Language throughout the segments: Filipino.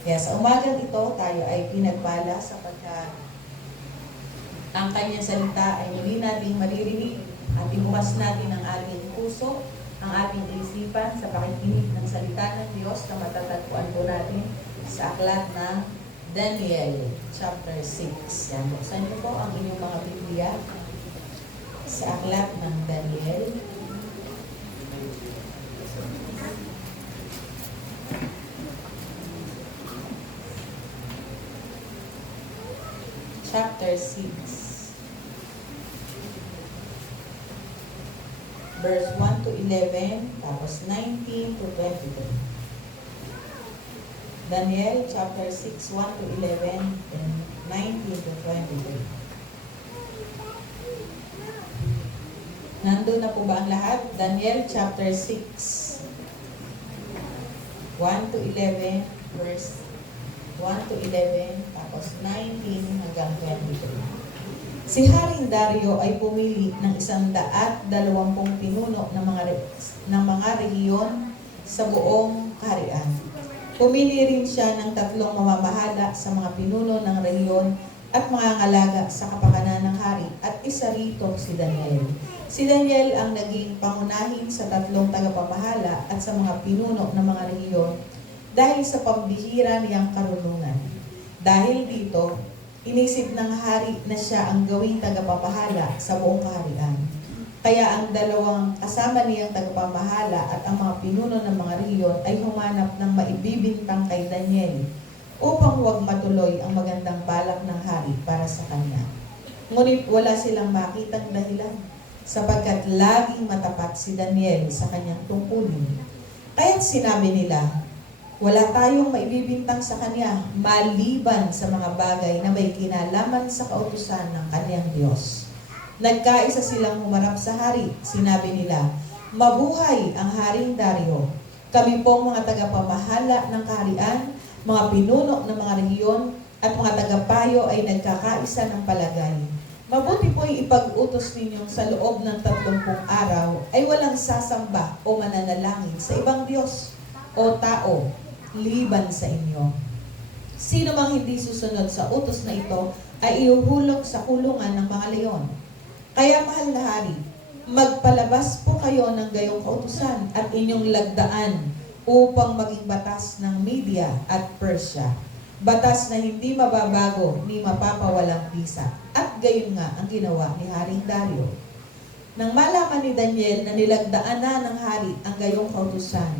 Kaya sa umagang ito, tayo ay pinagpala sapagkat ang kanyang salita ay muli nating maririnig at ibukas natin ang ating puso, ang ating isipan sa pakikinig ng salita ng Diyos na matatagpuan po natin sa aklat ng Daniel chapter 6. Yan, buksan niyo po ang inyong mga Biblia sa aklat ng Daniel. Chapter 6, verse 1 to 11, tapos 19 to 23. Daniel chapter 6, 1 to 11, and 19 to 23. Nandun na po ba ang lahat? Daniel chapter 6, 1 to 11, verse 1 to 11, tapos 19 hanggang 23. Si Haring Dario ay pumili ng 120 pinuno ng mga rehiyon sa buong kaharian. Pumili rin siya ng 3 mamamahala sa mga pinuno ng rehiyon at mga ngalaga sa kapakanan ng hari, at isa rito si Daniel. Si Daniel ang naging pangunahin sa 3 tagapamahala at sa mga pinuno ng mga rehiyon dahil sa pambihira niyang karunungan. Dahil dito, inisip ng hari na siya ang gawing tagapamahala sa buong kaharian. Kaya ang 2 kasama niyang tagapamahala at ang mga pinuno ng mga rehiyon ay humanap ng maibibintang kay Daniel upang huwag matuloy ang magandang balak ng hari para sa kanya. Ngunit wala silang makitang dahilan sapagkat laging matapat si Daniel sa kanyang tungkulin. Kaya't sinabi nila, wala tayong maibibintang sa kanya maliban sa mga bagay na may kinalaman sa kautusan ng kanyang Diyos. Nagkaisa silang humarap sa hari. Sinabi nila, mabuhay ang Haring Dario. Kami pong mga tagapamahala ng kaharian, mga pinuno ng mga rehiyon, at mga tagapayo ay nagkakaisa ng palagay. Mabuti po'y ipag-utos ninyong sa loob ng 30 araw ay walang sasamba o mananalangin sa ibang Diyos o tao liban sa inyo. Sino mang hindi susunod sa utos na ito ay ihuhulog sa kulungan ng mga leon. Kaya mahal na hari, magpalabas po kayo ng gayong kautusan at inyong lagdaan upang maging batas ng Media at Persia. Batas na hindi mababago ni mapapawalang bisa. At gayon nga ang ginawa ni Haring Dario. Nang malaman ni Daniel na nilagdaan na ng hari ang gayong kautusan,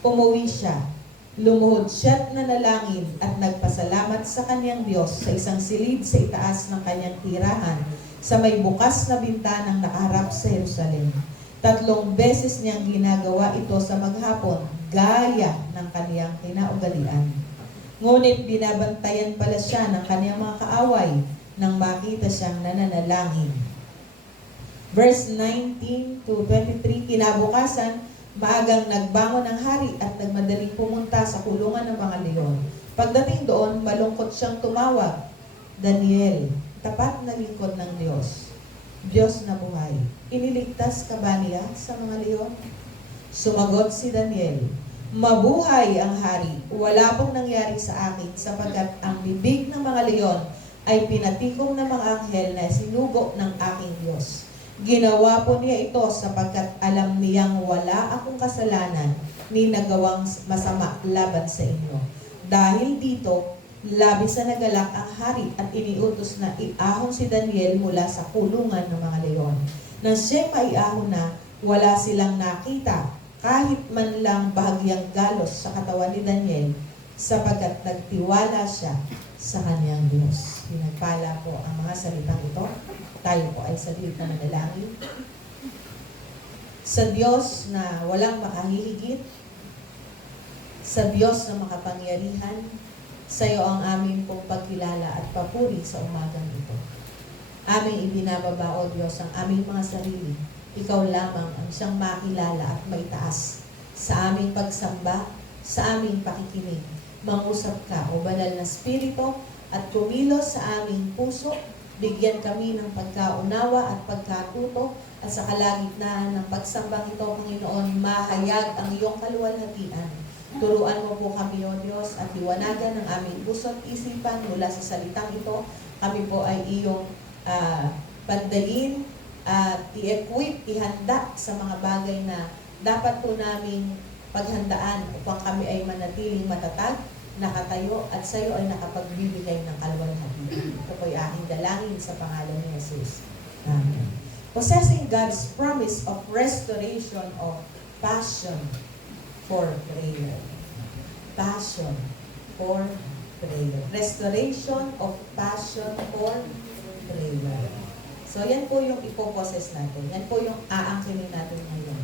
umuwi siya. Lumuhod siya't nanalangin at nagpasalamat sa kanyang Diyos sa isang silid sa itaas ng kanyang tirahan sa may bukas na bintanang nakaharap sa Jerusalem. 3 beses niyang ginagawa ito sa maghapon, gaya ng kaniyang kinaugalian. Ngunit binabantayan pala siya ng kaniyang mga kaaway nang makita siyang nananalangin. Verse 19 to 23, kinabukasan, maagang nagbangon ang hari at nagmadaling pumunta sa kulungan ng mga leon. Pagdating doon, malungkot siyang tumawag, Daniel, tapat na lingkod ng Diyos, Diyos na buhay, iniligtas ka ba niya sa mga leon? Sumagot si Daniel, mabuhay ang hari, wala pong nangyari sa akin sapagkat ang bibig ng mga leon ay pinatikom ng mga anghel na sinugo ng aking Diyos. Ginawa po niya ito sapagkat alam niyang wala akong kasalanan ni nagawang masama laban sa inyo. Dahil dito, labis na nagalak ang hari at iniutos na iahon si Daniel mula sa kulungan ng mga leon. Nang siya maiahon na, wala silang nakita kahit man lang bahagyang galos sa katawan ni Daniel sapagkat nagtiwala siya sa kanyang Diyos. Pinagpala po ang mga salitang ito. Tayo po ay saglit na manalangin. Sa Diyos na walang makahihigit, sa Diyos na makapangyarihan, sa iyo ang aming pong pagkilala at papuri sa umagang ito. Aming ibinababa, O Diyos, ang aming mga sarili. Ikaw lamang ang siyang makilala at maitaas sa aming pagsamba, sa aming pakikinig. Mangusap ka, O Banal na Espiritu, at kumilos sa aming puso. Bigyan kami ng pagkaunawa at pagkatuto at sa kalagitnaan ng pagsambang ito, Panginoon, mahayag ang iyong kaluwalhatian. Turuan mo po kami, O Diyos, at liwanagan ng aming puso at isipan mula sa salitang ito. Kami po ay iyong pagdayin at i-equip, ihanda sa mga bagay na dapat po namin paghandaan upang kami ay manatiling matatag, nakatayo, at sa iyo ay nakapagbibigay ng kaluwalhatian. Ito po ay aking dalangin sa pangalan ni Jesus. Amen. Possessing God's promise of restoration of passion for prayer. Passion for prayer. Restoration of passion for prayer. So, yan po yung ipopossess natin. Yan po yung aangkinin natin ngayon.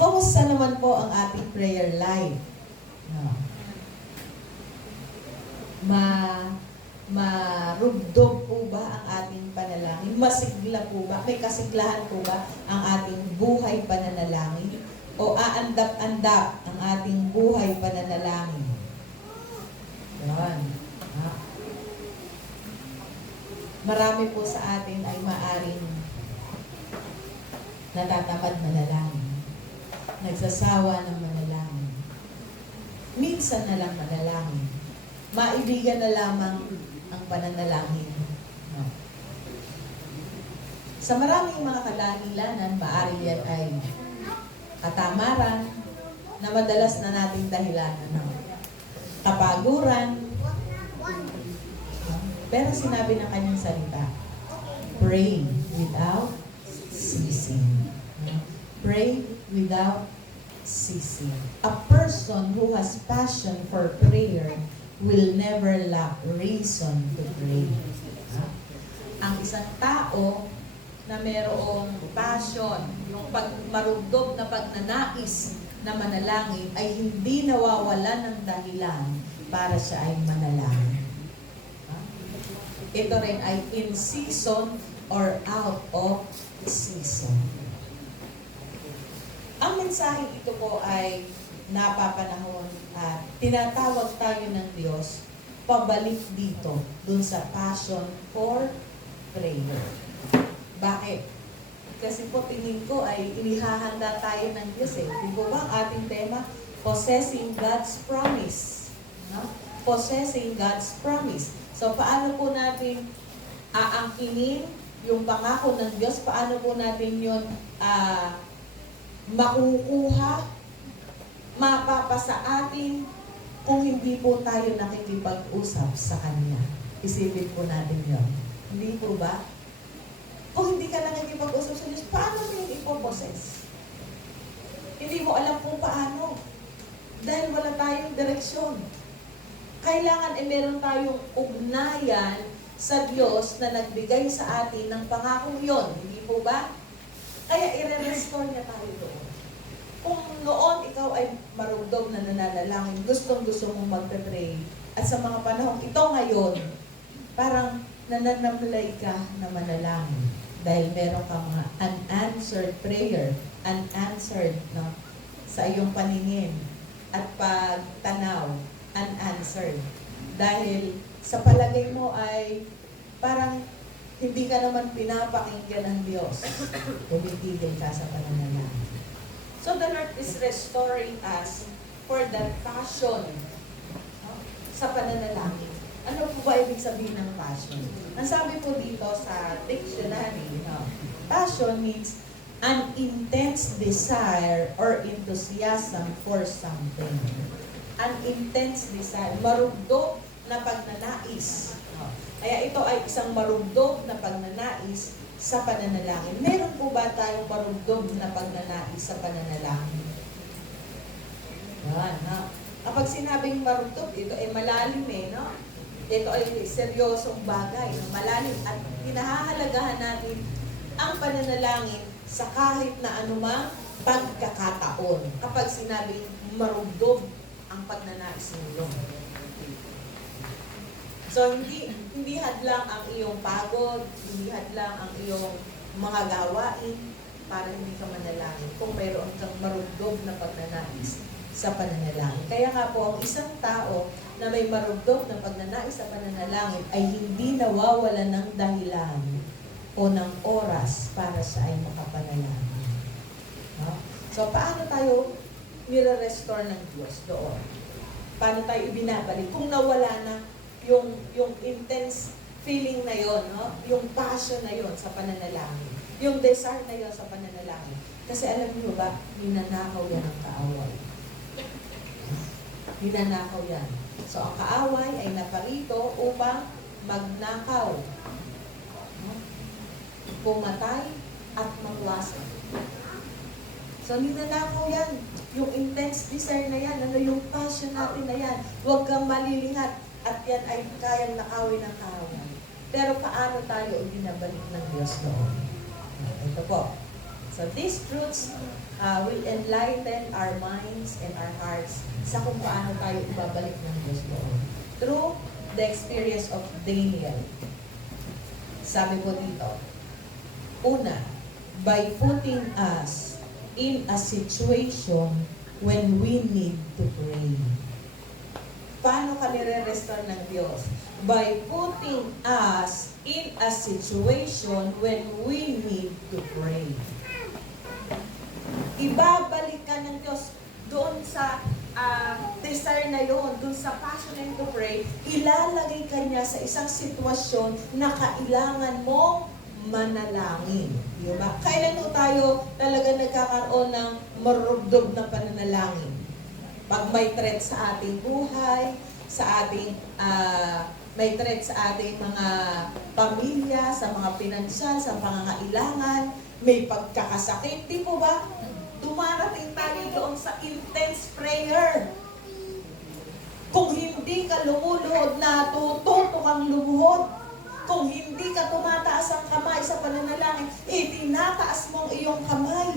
Kumusta naman po ang ating prayer life? No. Marugdog po ba ang ating panalangin? Masigla po ba? May kasiglahan po ba ang ating buhay pananalangin? O aandap-andap ang ating buhay pananalangin? Yan. Marami po sa atin ay maaring natatamad manalangin. Nagsasawa ng manalangin. Minsan na lang manalangin. Maibigan na lamang ang pananalangin. No. Sa maraming mga kadahilanan, maaari yan ay katamaran na madalas na nating dahilanan ng kapaguran. Pero sinabi ng kanyang salita, pray without ceasing. Pray without ceasing. A person who has passion for prayer will never lack reason to pray. Ang isang tao na mayroong passion, yung marugdog na pagnanais na manalangin, ay hindi nawawala ng dahilan para siya ay manalangin. Ito rin ay in season or out of season. Ang mensahe ito po ay napapanahon at tinatawag tayo ng Diyos pabalik dito dun sa passion for prayer. Bakit? Kasi po tingin ko ay inihahanda tayo ng Diyos eh. Di ba ang ating tema? Possessing God's promise. No? Possessing God's promise. So, paano po natin aangkinin yung pangako ng Diyos? Paano po natin yun makukuha, mapapasa atin kung hindi po tayo nakikipag-usap sa Kanya? Isipin po natin yun. Hindi po ba? Kung hindi ka nakikipag-usap sa Diyos, paano mo yung ipopossess? Hindi mo alam kung paano. Dahil wala tayong direksyon. Kailangan ay meron tayong ugnayan sa Diyos na nagbigay sa atin ng pangakong yon. Hindi po ba? Kaya i-restore niya tayo doon. Kung noon ikaw ay marugdog na nananalangin, gustong-gusto mong magpe-pray, at sa mga panahon ito ngayon, parang nananamlay ka na manalangin dahil meron ka mga unanswered prayer, unanswered no, sa iyong paningin at pagtanaw, unanswered. Dahil sa palagay mo ay parang hindi ka naman pinapakinggan ng Diyos. Tumitigil ka sa pananalangin. So the Lord is restoring us for that passion, no, sa pananalangin. Ano po ba ibig sabihin ng passion? Ang sabi po dito sa dictionary, no, passion means an intense desire or enthusiasm for something. An intense desire, marugdog na pagnanais. Kaya ito ay isang marugdog na pagnanais sa pananalangin. Meron po ba tayong marugdog na pagnanais sa pananalangin? Yan, no? Kapag sinabing marugdog, ito ay malalim no? Ito ay seryosong bagay, malalim. At pinahahalagahan natin ang pananalangin sa kahit na anumang pagkakataon. Kapag sinabing marugdog ang pagnanais ninyo. So, hindi hadlang ang iyong pagod, hindi hadlang ang iyong mga gawain para hindi ka manalangin kung mayroon kang marugdog na pagnanais sa pananalangin. Kaya nga po, ang isang tao na may marugdog na pagnanais sa pananalangin ay hindi nawawala ng dahilan o ng oras para siya ay makapanalangin. No? So, paano tayo nire-restore ng Diyos doon? Paano tayo ibinabalik? Kung nawala na yung intense feeling na yon, no? Yung passion na yon sa pananalangin. Yung desire na yon sa pananalangin. Kasi alam niyo ba, ninanakaw yan ang kaaway. Ninanakaw yan. So, ang kaaway ay naparito upang magnakaw, no? Pumatay at magwasak. So, ninanakaw yan. Yung intense desire na yan, yung passion natin na yan. Huwag kang malilingat at yan ay kayang nakawin ng kaaway. Pero paano tayo binabalik ng Diyos doon? Ito po. So these truths will enlighten our minds and our hearts sa kung paano tayo ibabalik ng Diyos doon. Through the experience of Daniel. Sabi po dito, una, by putting us in a situation when we need to pray. Paano ka nire-restore ng Diyos? By putting us in a situation when we need to pray. Ibabalik ka ng Diyos doon sa desire na yon, doon sa passion na to pray, ilalagay ka niya sa isang sitwasyon na kailangan mong manalangin. Diba? Kailan po tayo talaga nagkakaroon ng marugdog na pananalangin? Pag may threat sa ating buhay, sa ating may threat sa ating mga pamilya, sa mga pinansyal, sa pangangailangan, may pagkakasakit, di po ba? Dumarating tayo doon sa intense prayer. Kung hindi ka lumuluhod, natututo kang lumuhod. Kung hindi ka tumataas ang kamay sa pananalangin, itinataas mo ang iyong kamay.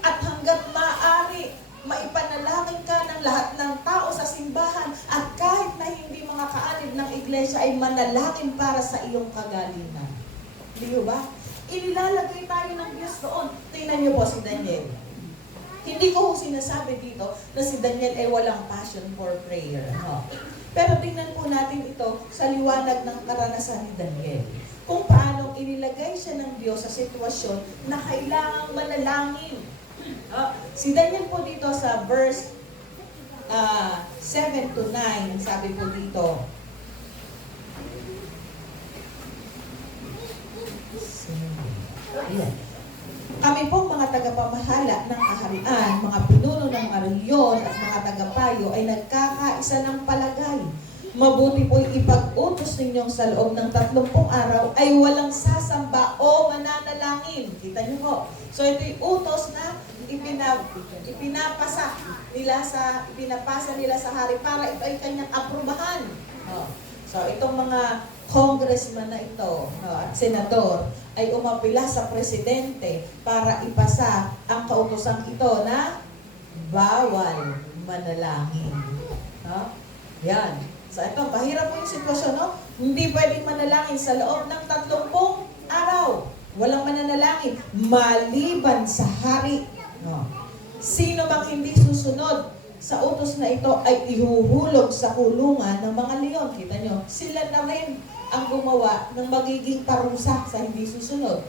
At hanggat maaari, maipanalangin ka ng lahat ng tao sa simbahan at kahit na hindi mga kaanib ng iglesia ay manalangin para sa iyong kagalingan. Di ba? Inilalagay tayo ng Diyos doon. Tingnan niyo po si Daniel. Hindi ko sinasabi dito na si Daniel ay walang passion for prayer. No? Pero tingnan po natin ito sa liwanag ng karanasan ni Daniel. Kung paano inilagay siya ng Diyos sa sitwasyon na kailangang manalangin. Si Daniel po dito sa verse 7 to 9, sabi po dito, kami po mga tagapamahala ng kaharian, mga pinuno ng mga rehiyon at mga tagapayo ay nagkakaisa ng palagay. Mabuti po'y ipag-utos ninyong sa loob ng 30 araw ay walang sasamba o mananalangin. Kita niyo po. So ito'y utos na ipinapasa nila sa hari para ito ay kanyang aprubahan. So itong mga congressman na ito at senador ay umapila sa presidente para ipasa ang kautosang ito na bawal manalangin. Yan. So ito, pahirap po yung sitwasyon, no? Hindi pwedeng manalangin sa loob ng 30 araw. Walang mananalangin maliban sa hari. No. Sino bang hindi susunod sa utos na ito ay ihuhulog sa kulungan ng mga leon. Kita nyo, sila na rin ang gumawa ng magiging parusa sa hindi susunod.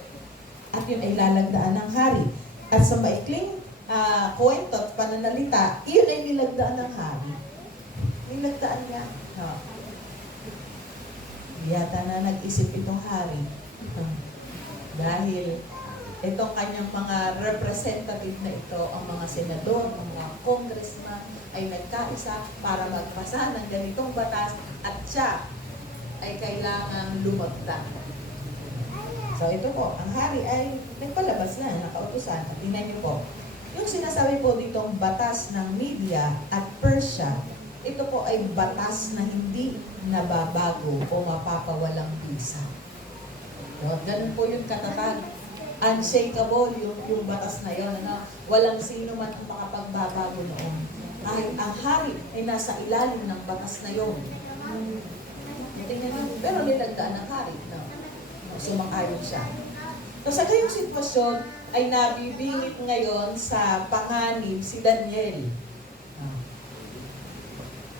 At yun ay lalagdaan ng hari. At sa maikling kwento at pananalita, yun ay nilagdaan ng hari. Nilagdaan niya. Yata na nag-isip itong hari. Dahil itong kanyang mga representative na ito, ang mga senador, ang mga congressman, ay nagkaisa para magpasa ng ganitong batas at siya ay kailangang lumagda. So ito po, ang hari ay nagpalabas na, nakautusan. At tingnan niyo po, yung sinasabi po ditong batas ng Media at Persia, ito po ay batas na hindi nababago o mapapawalang bisa. So, ganun po yung katatag. Unshakable yung batas na yun. Ano? Walang sino man ang makapagbabago noon. Kahit ang hari ay nasa ilalim ng batas na yun. Pero nilagdaan ng hari. No? Sumang-ayon siya. So, sa gayong sitwasyon ay nabibingit ngayon sa panganib si Daniel.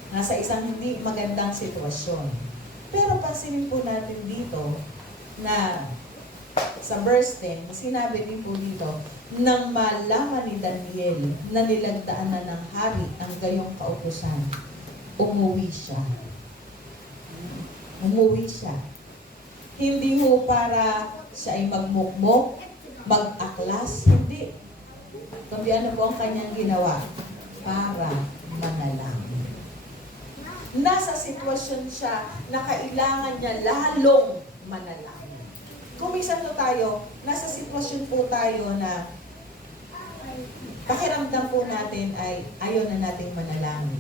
Nasa isang hindi magandang sitwasyon. Pero pansinin po natin dito na sa verse 10, sinabi din po dito, nang malaman ni Daniel na nilagdaan na ng hari ang gayong kautusan, umuwi siya. Umuwi siya. Hindi ho para siya ay magmukmok, mag-aklas, hindi. Kundi ano po ang kanyang ginawa? Para manalangin. Nasa sitwasyon siya na kailangan niya lalong manalangin. Kung minsan po tayo, nasa sitwasyon po tayo na pakiramdam po natin ay ayaw na nating manalangin.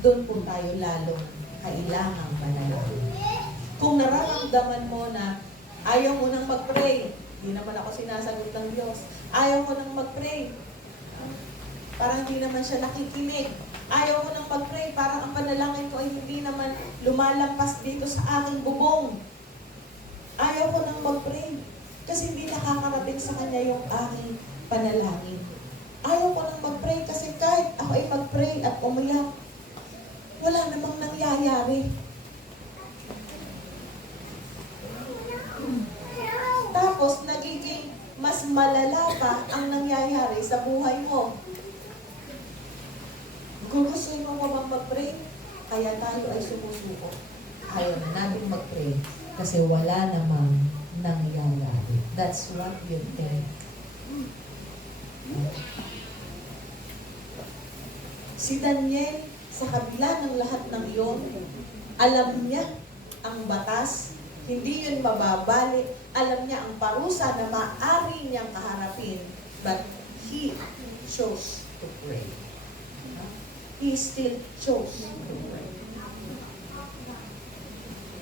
Doon po tayo lalong kailangang manalangin. Kung nararamdaman mo na ayaw mo nang mag-pray, hindi naman ako sinasagot ng Diyos, ayaw mo nang mag-pray, parang hindi naman siya nakikinig, ayaw mo nang mag-pray, parang ang panalangin ko ay hindi naman lumalampas dito sa aking bubong. Ayaw ko nang mag-pray kasi hindi nakakarating sa kanya yung aking panalangin. Ayaw ko nang mag-pray kasi kahit ako ay mag-pray at umiyak, wala namang nangyayari. Tapos, nagiging mas malala pa ang nangyayari sa buhay mo. Gugustuhin mo bang mag-pray? Kaya tayo ay sumusuko. Ayaw na natin mag-pray kasi wala namang nangyayari. That's what you think. Si Daniel, sa kabila ng lahat ng iyon, alam niya ang batas, hindi yun mababalik. Alam niya ang parusa na maaari niyang kaharapin, but he chose to pray. He still chose to pray.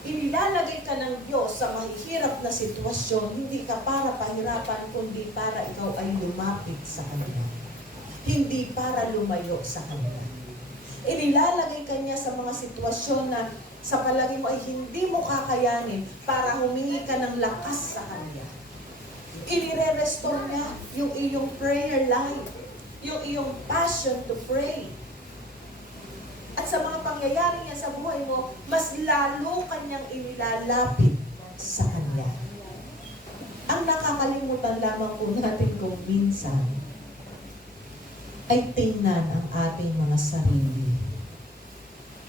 Inilalagay ka ng Diyos sa mahihirap na sitwasyon, hindi ka para pahirapan, kundi para ikaw ay lumapit sa Kanya. Hindi para lumayo sa Kanya. Inilalagay ka niya sa mga sitwasyon na sa palagi mo ay hindi mo kakayanin para humingi ka ng lakas sa Kanya. Inire-restore niya yung iyong prayer life, yung iyong passion to pray. At sa mga pangyayari niya sa buhay mo, mas lalo kanyang inilalapit sa Kanya. Ang nakakalimutan lamang po natin kung minsan ay tingnan ang ating mga sarili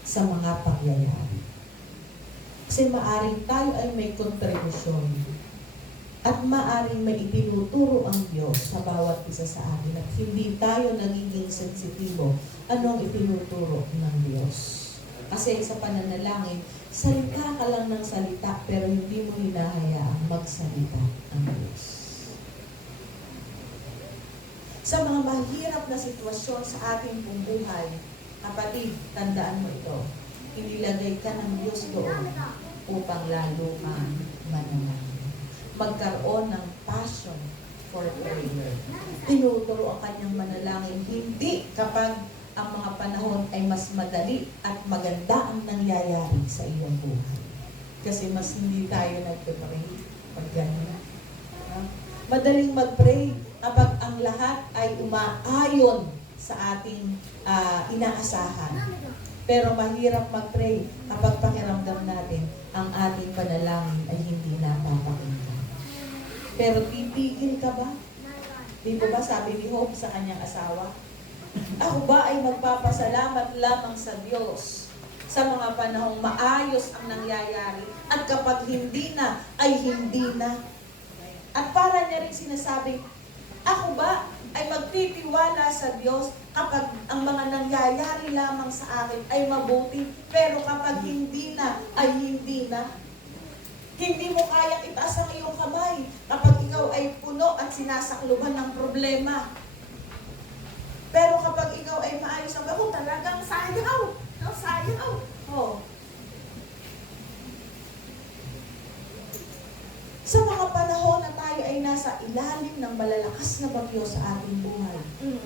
sa mga pangyayari. Kasi maaring tayo ay may kontribusyon at maaring may itinuturo ang Diyos sa bawat isa sa atin at hindi tayo nagiging sensitibo anong itinuturo ng Diyos. Kasi sa pananalangin, salita ka lang ng salita pero hindi mo hinahayaang magsalita ang Diyos. Sa mga mahirap na sitwasyon sa ating buhay, kapatid, tandaan mo ito, inilagay ka ng Diyos doon upang lalo kang manalangin. Magkaroon ng passion for prayer. Tinuturo ang kanyang manalangin, hindi kapag ang mga panahon ay mas madali at maganda ang nangyayari sa iyong buhay. Kasi mas hindi tayo nagpe-pray pag gano'n. Madaling mag-pray kapag ang lahat ay umaayon sa ating inaasahan. Pero mahirap mag-pray kapag pakiramdam natin ang ating panalangin ay hindi napapakinggan. Pero titigil ka ba? Di ba sabi ni Hope sa kanyang asawa? Ako ba ay magpapasalamat lamang sa Diyos sa mga panahong maayos ang nangyayari at kapag hindi na, ay hindi na. At para niya rin sinasabing, ako ba ay magtitiwala sa Diyos kapag ang mga nangyayari lamang sa akin ay mabuti, pero kapag hindi na, ay hindi na. Hindi mo kayang itaas ang iyong kamay kapag ikaw ay puno at sinasakluban ng problema. Pero kapag ikaw ay maayos ang buhay, talagang sayaw. Sayaw. Oh. Sa mga panahon na tayo ay nasa ilalim ng malalakas na bagyo sa ating buhay,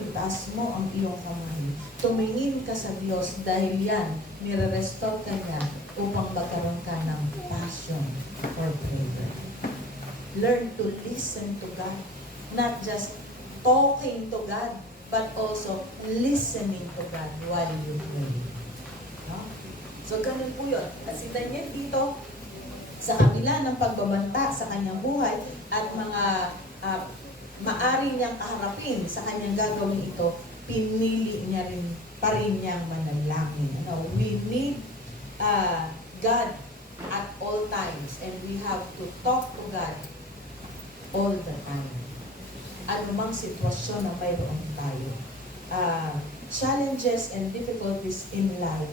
itaas mo ang iyong kamay. Tumingin ka sa Diyos dahil yan, nire-restore ka niya upang magkaroon ka ng passion for prayer. Learn to listen to God. Not just talking to God, but also listening to God while you pray. No? So, ganun po yun. At si Daniel dito, Sa kabila ng pagbabanta sa kanyang buhay at mga maari niyang kaharapin sa kanyang gagawin ito, pinili niya rin pa rin niyang manalangin. We need God at all times, and we have to talk to God all the time. Ano mang sitwasyon na mayroon tayo. Challenges and difficulties in life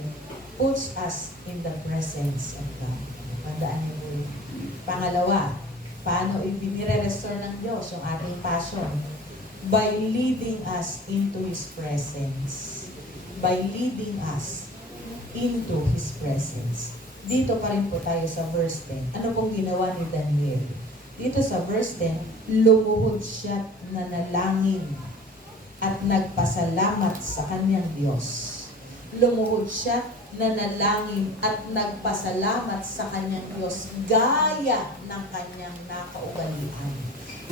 puts us in the presence of God. Tandaan niyo po yun. Pangalawa, paano ibinire-restore ng Diyos yung ating passion? By leading us into His presence. By leading us into His presence. Dito pa rin po tayo sa verse 10. Ano pong ginawa ni Daniel? Dito sa verse 10, lumuhod siya na nalangin at nagpasalamat sa kanyang Diyos. Lumuhod siya na nalangin at nagpasalamat sa kanyang Diyos gaya ng kanyang nakaugalian.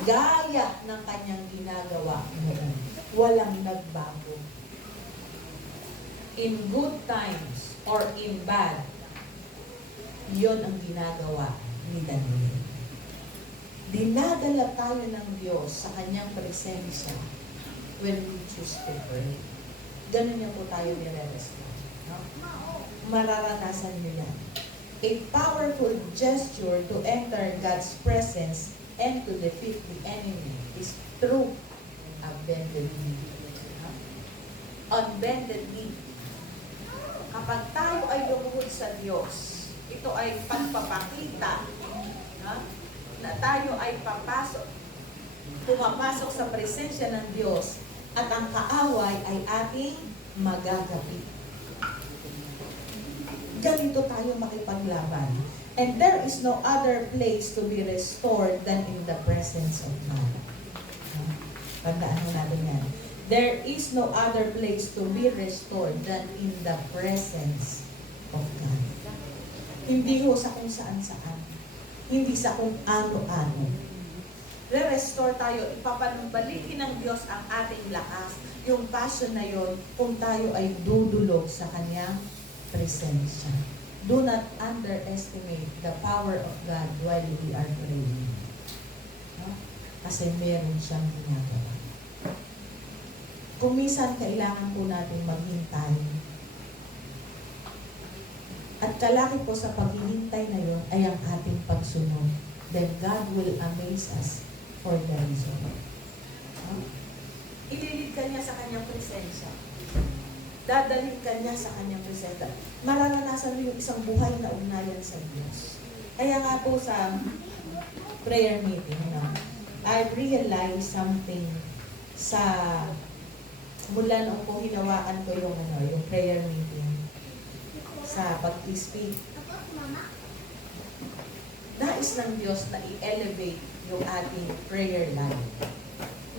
Gaya ng kanyang ginagawa noon. Walang nagbago. In good times or in bad, yon ang ginagawa ni Daniel. Dinadala tayo ng Diyos sa kanyang presensya when we choose to pray. Ganun niya po tayo nire-restore. No? Mararanasan niyo yan. A powerful gesture to enter God's presence and to defeat the enemy is through a bended knee. No? On bended knee. Kapag tayo ay lumuhod sa Diyos, ito ay pagpapakita na tayo ay pumapasok sa presensya ng Diyos at ang kaaway ay ating magagapi. Ganito tayo makipaglaban. And there is no other place to be restored than in the presence of God. Tandaan mo natin yan. There is no other place to be restored than in the presence of God. Hindi ho sa kung saan-saan. Hindi sa kung ano-ano. Re-restore tayo, ipapanumbalikin ng Diyos ang ating lakas. Yung passion na yon, kung tayo ay dudulog sa Kanyang presensya. Do not underestimate the power of God while we are praying. No? Kasi meron siyang ginagawa. Kung minsan kailangan po natin maghintay. At kalaki po sa paghihintay na yon ay ang ating pagsunod. Then God will amaze us for the reason. No? Ililid ka niya sa kanyang presensya. Dadalhin ka niya sa kanyang presensya. Mararanasan mo yung isang buhay na ugnayan sa Diyos. Kaya nga po sa prayer meeting, I realized something sa mula nung po hinawaan ko yung prayer meeting sa pag-speak. Nais ng Diyos na i-elevate yung ating prayer life.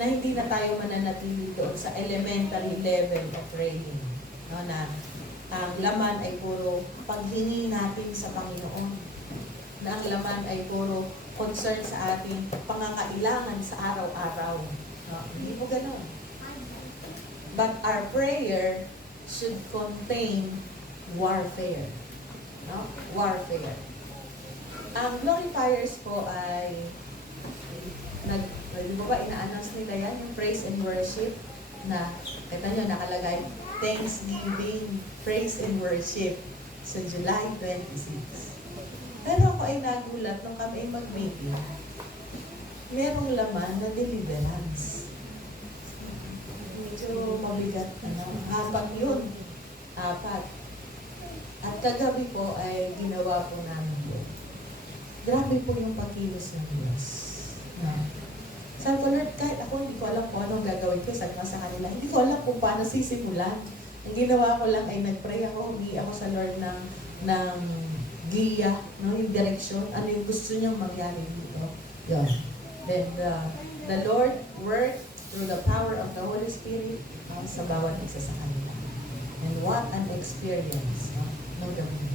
Na hindi na tayo mananatili doon sa elementary level of praying. No, na ang laman ay puro paghingi natin sa Panginoon. Na ang laman ay puro concern sa ating pangangailangan sa araw-araw. No, hindi po ganun. But our prayer should contain warfare. No? Warfare. Ang glorifiers po ay di ba ina-announce nila yan, yung praise and worship na, kita nyo, nakalagay, Thanksgiving, praise and worship sa July 26. Pero ako ay nagulat nung kami mag-meeting, merong laman na deliverance. Medyo mabigat, apat yun. Apat. At kagabi po ay ginawa po namin yun. Grabe po yung pagkilos ng Diyos. Sabi ko, Lord, kahit ako hindi ko alam kung anong gagawin ko, sabi ko sa kanila, hindi ko alam kung paano sisimulan. Ang ginawa ko lang ay nag-pray ako, humingi ako sa Lord ng giya, yung direksyon, ano yung gusto niyang mangyari dito. Yun. Then the Lord worked through the power of the Holy Spirit sa bawat isa sa kanila. And what an experience no gawin.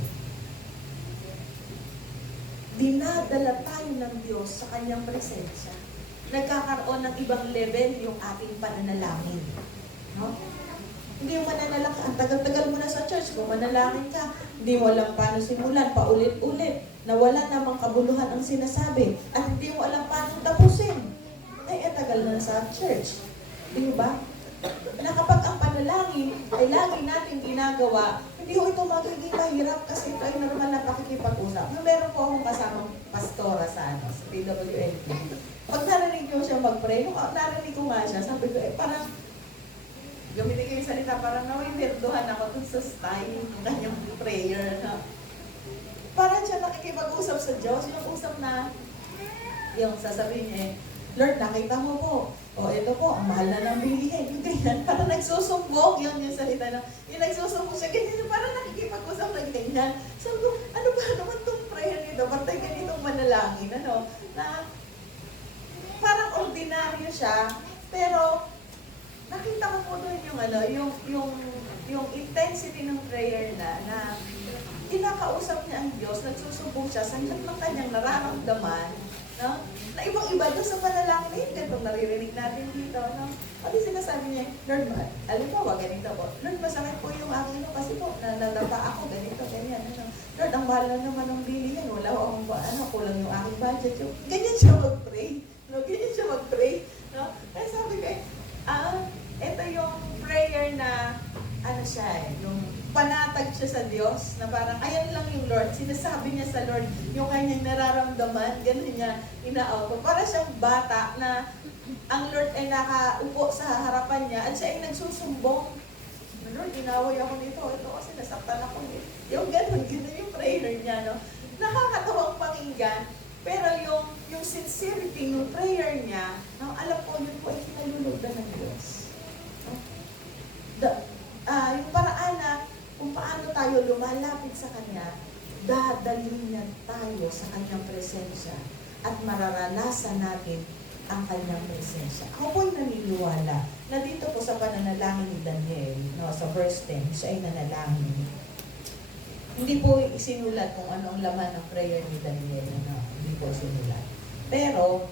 Dinadala tayo ng Diyos sa kanyang presensya. Nagkakaroon ng ibang level yung ating pananalangin. No? Hindi mo mananalangin. Ang tagal-tagal mo na sa church, kung manalangin ka, hindi mo alam paano simulan, paulit-ulit, na wala namang kabuluhan ang sinasabi, at hindi mo alam paano tapusin. Ay, tagal na sa church. Di ba? Na kapag ang panalangin ay lagi natin ginagawa, hindi ko ito magiging mahirap kasi ito ay normal na pakikipag-usap. Meron po akong kasamang pastora sa PWNP. Pag narinig ko siya mag-pray, narinig ko nga siya, sabi ko, parang, gamitin ko yung salita, parang nawiwirduhan ako dun sa style ng kanyang prayer. Na, parang siya nakikipag-usap sa Diyos, yung usap na, yung sasabihin niya, Lord, nakita mo po, ito po, ang mahal na ng bilihin. Yung ganyan, parang nagsusumbong yung salita na, yung nagsusumbong siya, ganyan, parang nakikipag-usap na ganyan. Sabi ko, ano ba naman itong prayer nito? Ba't tayo ganitong manalangin? Na parang ordinaryo siya, pero nakita ko po doon yung intensity ng prayer na kinakausap niya ang Diyos, nagsusumbong siya sa lahat ng kanyang nararamdaman, no? Na ibang-iba doon sa panalangin na yun, ganitong naririnig natin dito, no? Pati sinasabi niya, Lord, alimbawa, ganito po, Lord, masakit po yung akin, kasi po, nadapa ako, ganito, ganyan, Lord, ang mahal na naman ng bilihan, wala akong, kulang yung aking budget, ganyan siya mag-pray, no? Ganyan siya mag-pray, no? Kaya sabi ko, ito yung prayer na, yung panatag siya sa Diyos, na parang, ayan lang yung Lord, sinasabi niya sa Lord, yung kanyang nararamdaman, ganun niya, ina-auto. Para siyang bata na ang Lord ay nakaupo sa harapan niya, at siya ay nagsusumbong. Lord, ginaway ako nito, ito kasi nasaktan ako nito. Yung ganun yung prayer niya, no? Nakakatawang pakinggan, pero yung sincerity ng prayer niya, no, alam ko, yun po ay kinalulugdan ng Diyos. No? Yung paraan na kung paano tayo lumalapit sa Kanya, dadalhin niya tayo sa Kanyang presensya at mararanasan natin ang Kanyang presensya. Ako po'y naniniwala na dito po sa pananalangin ni Daniel, no, sa verse 10, siya ay nanalangin. Hindi po isinulat kung ano ang laman ng prayer ni Daniel, no? Hindi po isinulat. Pero,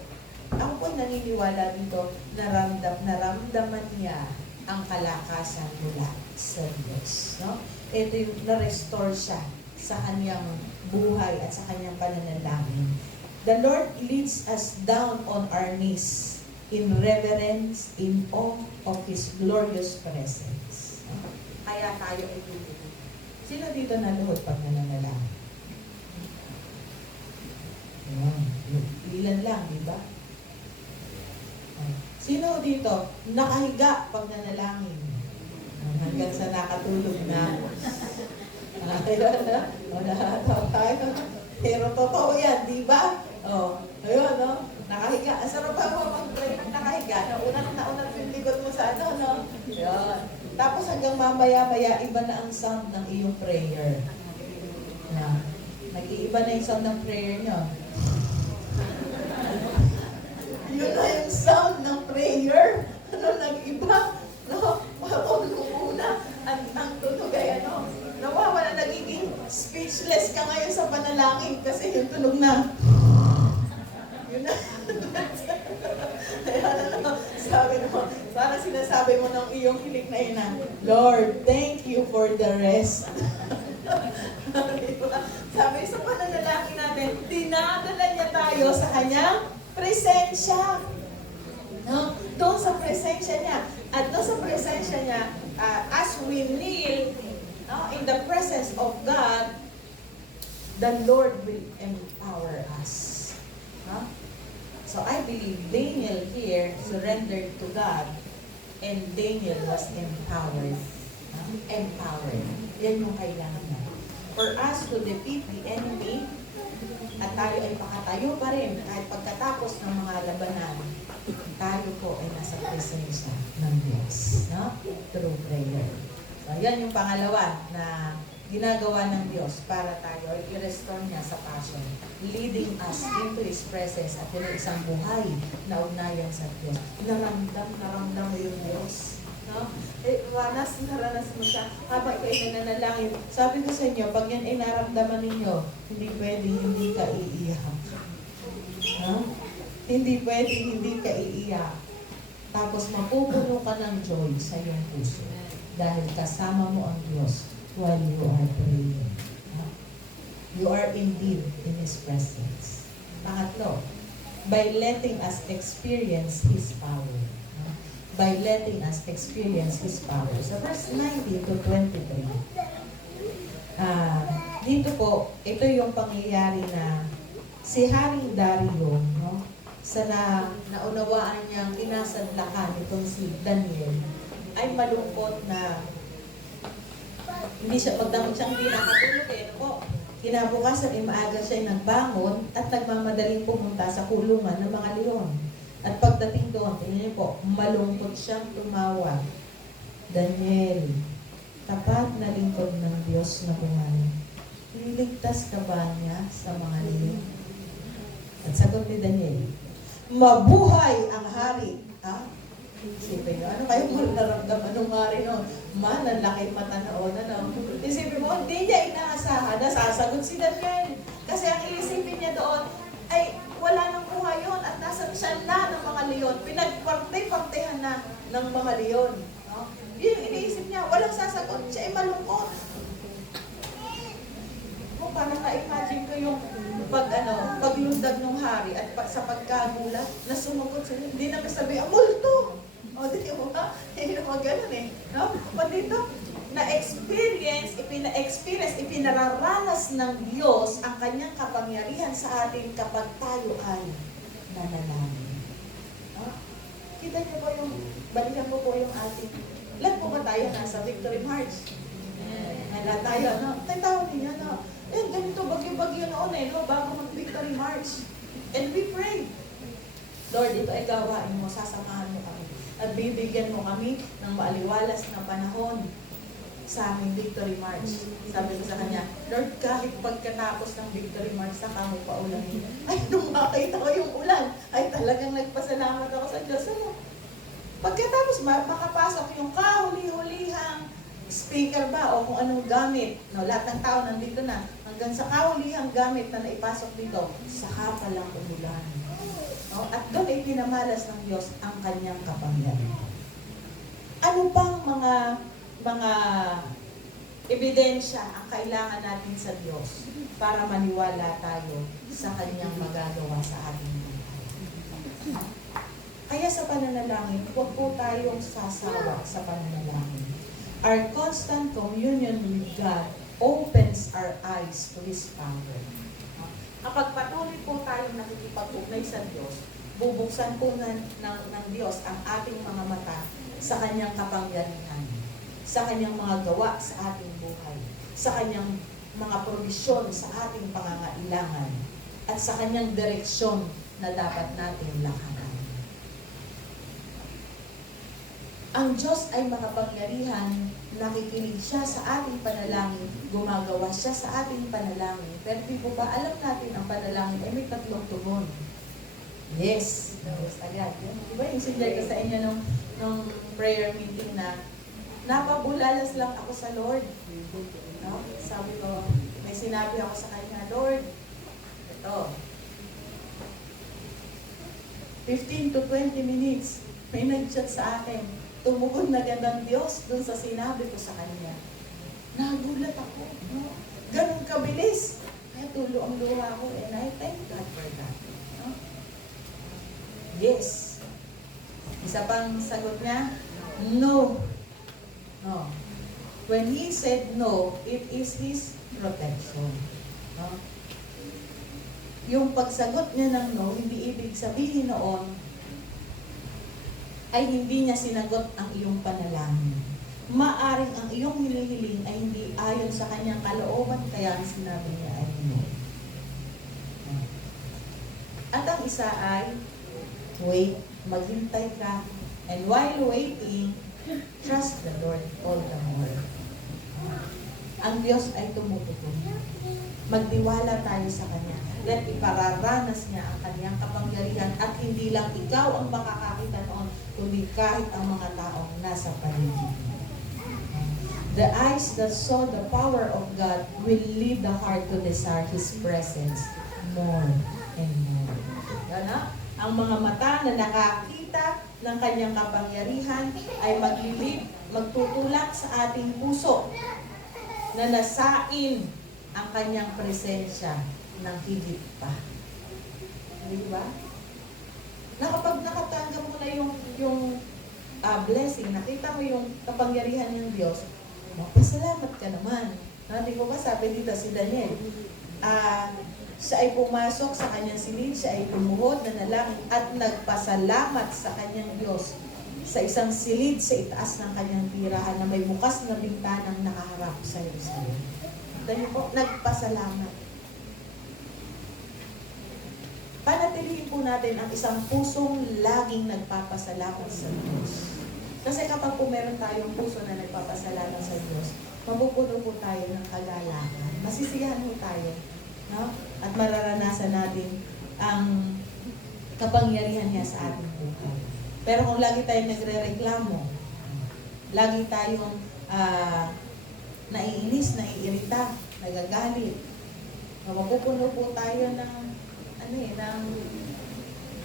ako po'y naniniwala dito, naramdaman niya ang kalakasan mula sa Diyos. No? Ito yung na-restore siya sa kanyang buhay at sa kanyang pananalangin. The Lord leads us down on our knees in reverence, in awe of His glorious presence. No? Kaya tayo itulungan. Sino dito naluhod pag nananalangin? Ilan lang, di ba? Sino dito nakahiga pag nanalangin? Hanggang sa nakatulog na. Nakatawa tayo. Pero totoo yan, di ba? Ayun, no? Nakahiga. Ang sarap pa mo mag-pray ng nakahiga. Naunang yung likod mo sa no? Yun. Tapos hanggang mamaya-maya, iba na ang sound ng iyong prayer. Nag-iiba na yung sound ng prayer nyo. Yun na yung sound ng prayer. Nag-iba? No? Nung una, ang tunog ay nawawala, nagiging speechless ka ngayon sa panalangin kasi yung tunog na. Yun na. Sabi mo, parang sinasabi mo ng iyong hilik na ina, Lord, thank you for the rest. Sabi sa pananalangin natin, dinadala niya tayo sa kanyang presensya. No? Doon sa presensya niya. At doon sa presensya niya, as we kneel in the presence of God, the Lord will empower us. So I believe Daniel here surrendered to God and Daniel was empowered. Empowered. Yan yung kailangan na. For us to defeat the enemy, at tayo ay pakatayo pa rin kahit pagkatapos ng mga labanan, tayo po ay nasa presensya ng Diyos, no? Through prayer. So, yan yung pangalawa na ginagawa ng Diyos para tayo ay i-restore niya sa passion, leading us into His presence at yun isang buhay na ugnayan sa Diyos. Naramdam mo yung Diyos. No? Naranas mo siya habang kayo nananalangin. Sabi ko sa inyo, pag yan ay naramdaman ninyo, hindi pwedeng hindi ka iiyak. No? Hindi pwedeng hindi ka iiyak. Tapos mapupuno ka ng joy sa iyong puso. dahil kasama mo ang Diyos while you are praying. You are indeed in His presence. Pangatlo, by letting us experience His power. By letting us experience His power. Sa verse 19 to 23, dito po, ito yung pangyayari na si Haring Dario, no, sa naunawaan niyang tinasadlakan itong si Daniel, ay malungkot na hindi siya, magdamag siyang hindi nakatulog po. Kinabukasan ay maaga siya nagbangon at nagmamadaling pumunta sa kulungan ng mga leon. At pagdating doon, tingnan niyo po, malungkot siyang tumawag. Daniel, tapat na lingkod ng Diyos na buhay. Liligtas ka ba niya sa mga leon? At sagot ni Daniel, mabuhay ang hari. Isipin nyo, ano kayo naramdaman nung hari no? Man, ang laki mata na o na. Isipin mo, hindi niya inaasahan na sasagot si Daniel. Kasi ang iisipin niya doon, ay wala nang buhay yun at nasa siya na ng mga leon. Pinagparte-partehan na ng mga leon. No? Yun yung iniisip niya, walang sasagot. Siya ay malungkot. Kung parang na-imagine ko yung paglundag ng hari at sa pagkagulat na sumugod sila, hindi naman sabi, multo! O, di mo ba? Hindi naman ganun no? Pag dito, na-experience, ipinararanas ng Diyos ang kanyang kapangyarihan sa atin kapag tayo ay nanalangin. No? Kita niyo po yung, balikan ko po yung ating, ilan po ba tayo nasa Victory March? Nala tayo, no? Tayo niya, no? Ganito, bagyo-bagyo noon no? Bago mag-Victory March. And we pray, Lord, ito ay gawain mo, sasamahan mo kami. At bibigyan mo kami ng maaliwalas na panahon sa aming Victory March. Sabi ko sa kanya, Lord, kahit pagkatapos ng Victory March, saka mo pa ulanin. Ay, nung makita ko yung ulan, ay talagang nagpasalamat ako sa Diyos. Ano? Pagkatapos makapasok yung kahuli-hulihang speaker ba o kung anong gamit. No, lahat ng tao nandito na. Hanggang sa kahulihang gamit na naipasok dito, saka palang umulan. No? At doon ay pinamalas ng Diyos ang kanyang kapangyarihan. Ano bang mga ebidensya ang kailangan natin sa Diyos para maniwala tayo sa kanyang magagawa sa ating buhay? Kaya sa pananalangin, huwag po tayong sasawa sa pananalangin. Our constant communion with God opens our eyes to His power. Kapag patuloy po tayong nakikipag-ugnay sa Diyos, bubuksan po ng Diyos ang ating mga mata sa kanyang kapangyarihan, sa kanyang mga gawa sa ating buhay, sa kanyang mga probisyon sa ating pangangailangan, at sa kanyang direksyon na dapat natin lakaran. Ang Diyos ay makapangyarihan, nakikinig siya sa ating panalangin, gumagawa siya sa ating panalangin. Pero di po ba, alam natin ang panalangin ay may tatlong tugon. Yes, agad. Di ba yung sinjay ko sa inyo nung prayer meeting na napabulalas lang ako sa Lord. No? Sabi ko, may sinabi ako sa kanya, Lord, ito, 15 to 20 minutes, may nag-chat sa akin. Tumugon na gandang Diyos dun sa sinabi ko sa kanya. Nagulat ako. No? Ganun kabilis. Kaya tulo ang luha ko and I thank God for that. No? Yes. Isa pang sagot niya, no. No. When He said no, it is His protection. No? Yung pagsagot niya ng no, hindi ibig sabihin noon ay hindi niya sinagot ang iyong panalangin. Maaring ang iyong hinihiling ay hindi ayon sa kanyang kalooban, kaya ang sinabi niya ay no. At ang isa ay, wait, maghintay ka, and while waiting, trust the Lord all the more. Ang Diyos ay tumututong. Magtiwala tayo sa Kanya. Let ipararanas niya ang Kanyang kapangyarihan at hindi lang ikaw ang makakakita noon, kundi kahit ang mga taong nasa paligid. The eyes that saw the power of God will lead the heart to desire His presence more and more. Yan na? Ang mga mata na nakakita ng Kanyang kapangyarihan ay maglilid magtutulak sa ating puso na nasain ang kanyang presensya ng higit pa. Di ba? Na kapag nakatanggap mo na yung blessing, nakita mo yung kapangyarihan ng Diyos, magpasalamat ka naman. Di ko ba sabi dito si Daniel, siya ay pumasok sa kanyang silid, siya ay lumuhod, nanalangin at nagpasalamat sa kanyang Diyos sa isang silid sa itaas ng kanyang tirahan na may bukas na bintanang nakaharap sa Jerusalem. Dahil po, nagpasalamat. Panatilihin po natin ang isang pusong laging nagpapasalamat sa Diyos. Kasi kapag po meron tayong puso na nagpapasalamat sa Diyos, mapupuno po tayo ng kagalakan. Masisiyahan po tayo. No? At mararanasan natin ang kapangyarihan niya sa ating buhay. Pero kung lagi tayong nagre-reklamo, lagi tayong naiinis, naiirita, nagagalit, mapupuno po tayo ng ng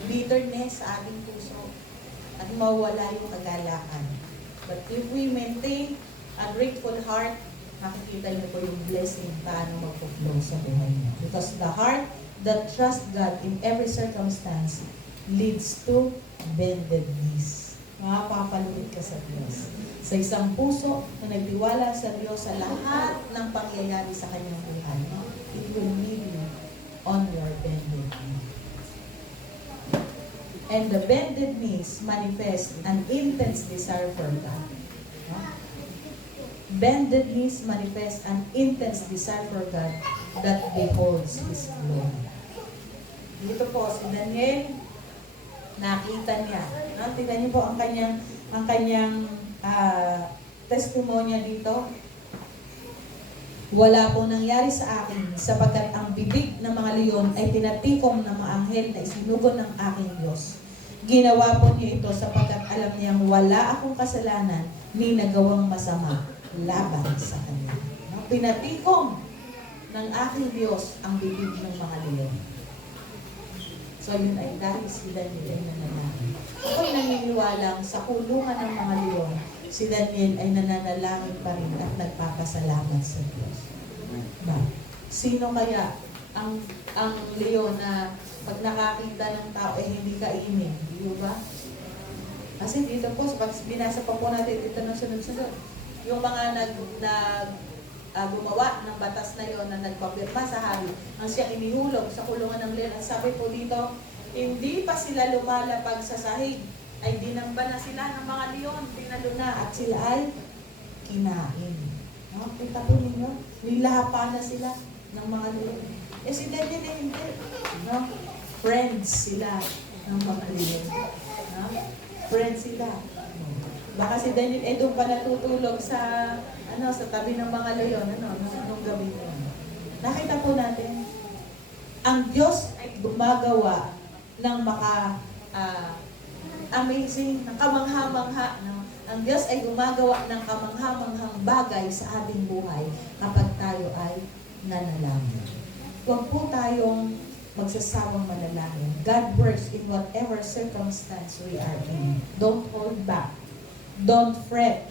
bitterness sa ating puso at mawala yung kagalakan. But if we maintain a grateful heart, makikita niyo po yung blessing paano magpo-flow sa buhay niyo. Because the heart that trusts God in every circumstance leads to bended knees. Makapapaluit ka sa Diyos. Sa isang puso na nagtiwala sa Diyos sa lahat ng pangyayari sa kanyang buhay, it will lead you on your bended knee. And the bended knees manifest an intense desire for God. Bended knees manifest an intense desire for God that beholds His glory. Dito po, si Daniel, nakita niya. Tingnan niyo po ang kanyang testimonya dito. Wala po nangyari sa akin sapagkat ang bibig ng mga leon ay tinatikom ng mga anghel na isinugon ng aking Diyos. Ginawa po niya ito sapagkat alam niyang wala akong kasalanan ni nagawang masama laban sa kanya. Pinatikom ng aking Diyos ang bibig ng mga leon. So yun ay dahil si Daniel ay nanalangin. Ako'y naniniwalang sa kulungan ng mga leon, si Daniel ay nananalangin pa rin at nagpapasalamat sa Diyos. Ba? Sino kaya ang leon na pag nakakita ng tao ay hindi kainin? Di ba? Kasi dito po, pag binasa pa po natin dito ng sunod-sunod, yung mga gumawa ng batas na yon na nagpapirma sa hari, ang siyang inihulog sa kulungan ng leon. At sabi po dito, hindi pa sila lumalapag sa sahig, ay dinamba na sila ng mga leon, tinalo na, at sila ay kinain. No? Kita po ninyo, nilahapa na sila ng mga leon. Si Daniel ay hindi. No? Friends sila ng mga leon. No? Friends sila. Baka si Daniel ay doon pa natutulog sa tabi ng mga leon, nung gabi na yun. Nakita po natin, ang Diyos ay gumagawa ng amazing, ng kamangha-mangha. Ang Diyos ay gumagawa ng kamangha-manghang bagay sa ating buhay kapag tayo ay nanalangin. Huwag po tayong magsasawang manalangin. God works in whatever circumstance we are in. Don't hold back. Don't fret.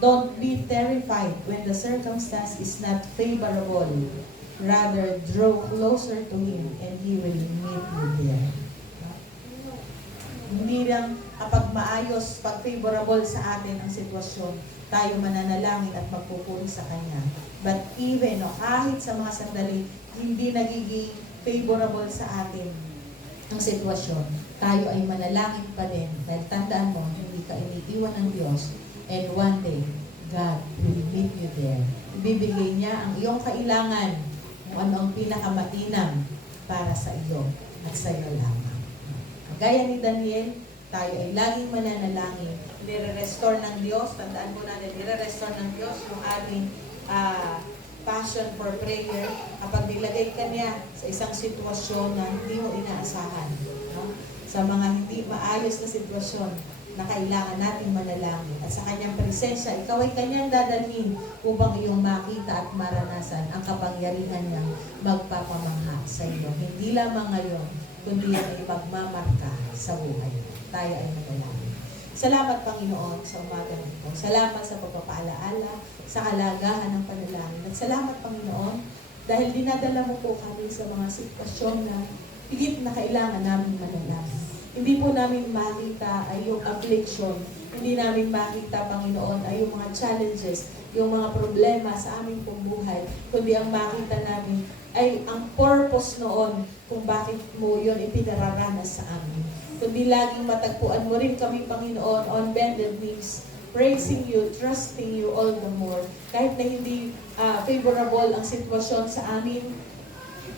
Don't be terrified when the circumstance is not favorable. Rather, draw closer to Him and He will meet you there. Hindi lang kapag maayos, pag favorable sa atin ang sitwasyon, tayo mananalangin at magpupuri sa Kanya. But even, kahit sa mga sandali, hindi nagiging favorable sa atin ang sitwasyon, tayo ay manalangin pa din. Dahil tandaan mo, hindi ka iniiwan ng Diyos. And one day, God will meet you there. Ibibigay niya ang iyong kailangan, kung ano ang pinakamatinam para sa iyo at sa iyo lamang. Gaya ni Daniel, tayo ay laging mananalangin. Nire-restore ng Diyos, tandaan po natin, nire-restore ng Diyos yung ating passion for prayer kapag nilagay ka niya sa isang sitwasyon na hindi mo inaasahan. No? Sa mga hindi maayos na sitwasyon na kailangan nating manalangin. At sa kanyang presensya, ikaw ay kanyang dadalhin upang iyong makita at maranasan ang kapangyarihan niyang magpapamangha sa iyo. Hindi lamang ngayon, kundi ang ipagmamarka sa buhay. Tayo ay manalangin. Salamat, Panginoon, sa umaga nito. Salamat sa pagpapaalaala, sa kalagahan ng panalangin. At salamat, Panginoon, dahil dinadala mo po kami sa mga sitwasyon na higit na kailangan namin manalangin. Hindi po namin makita ay yung affliction. Hindi namin makita, Panginoon, ay yung mga challenges, yung mga problema sa aming pong buhay. Kundi ang makita namin ay ang purpose noon kung bakit mo yun ipinararanas sa amin. Kundi laging matagpuan mo rin kami, Panginoon, on bended knees, praising you, trusting you all the more. Kahit na hindi favorable ang sitwasyon sa amin,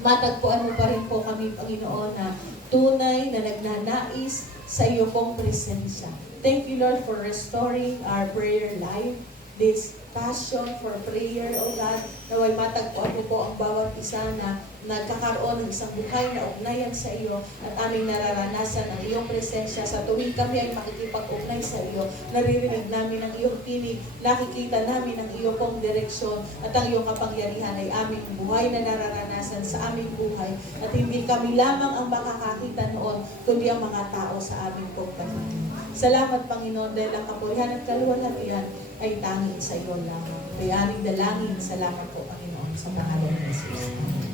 matagpuan mo pa rin po kami, Panginoon, na tunay na nagnanais sa iyo pong presensya. Thank you, Lord, for restoring our prayer life, this passion for prayer, O God, naway matagpuan mo po ang bawat isa na nagkakaroon ng isang buhay na ugnayan sa iyo at aming nararanasan ang iyong presensya sa tuwing kami ay makikipag-ugnay sa iyo. Naririnig namin ang iyong tinig, nakikita namin ang iyong pong direksyon at ang iyong kapangyarihan ay aming buhay na nararanasan sa aming buhay at hindi kami lamang ang makakakita noon kundi ang mga tao sa aming pong paligid. Salamat, Panginoon, dahil ang kapurihan at kaluwalhatian ay tanging sa iyo lamang. Kaya aming dalangin, salamat po, Panginoon, sa pangalan ni Jesus.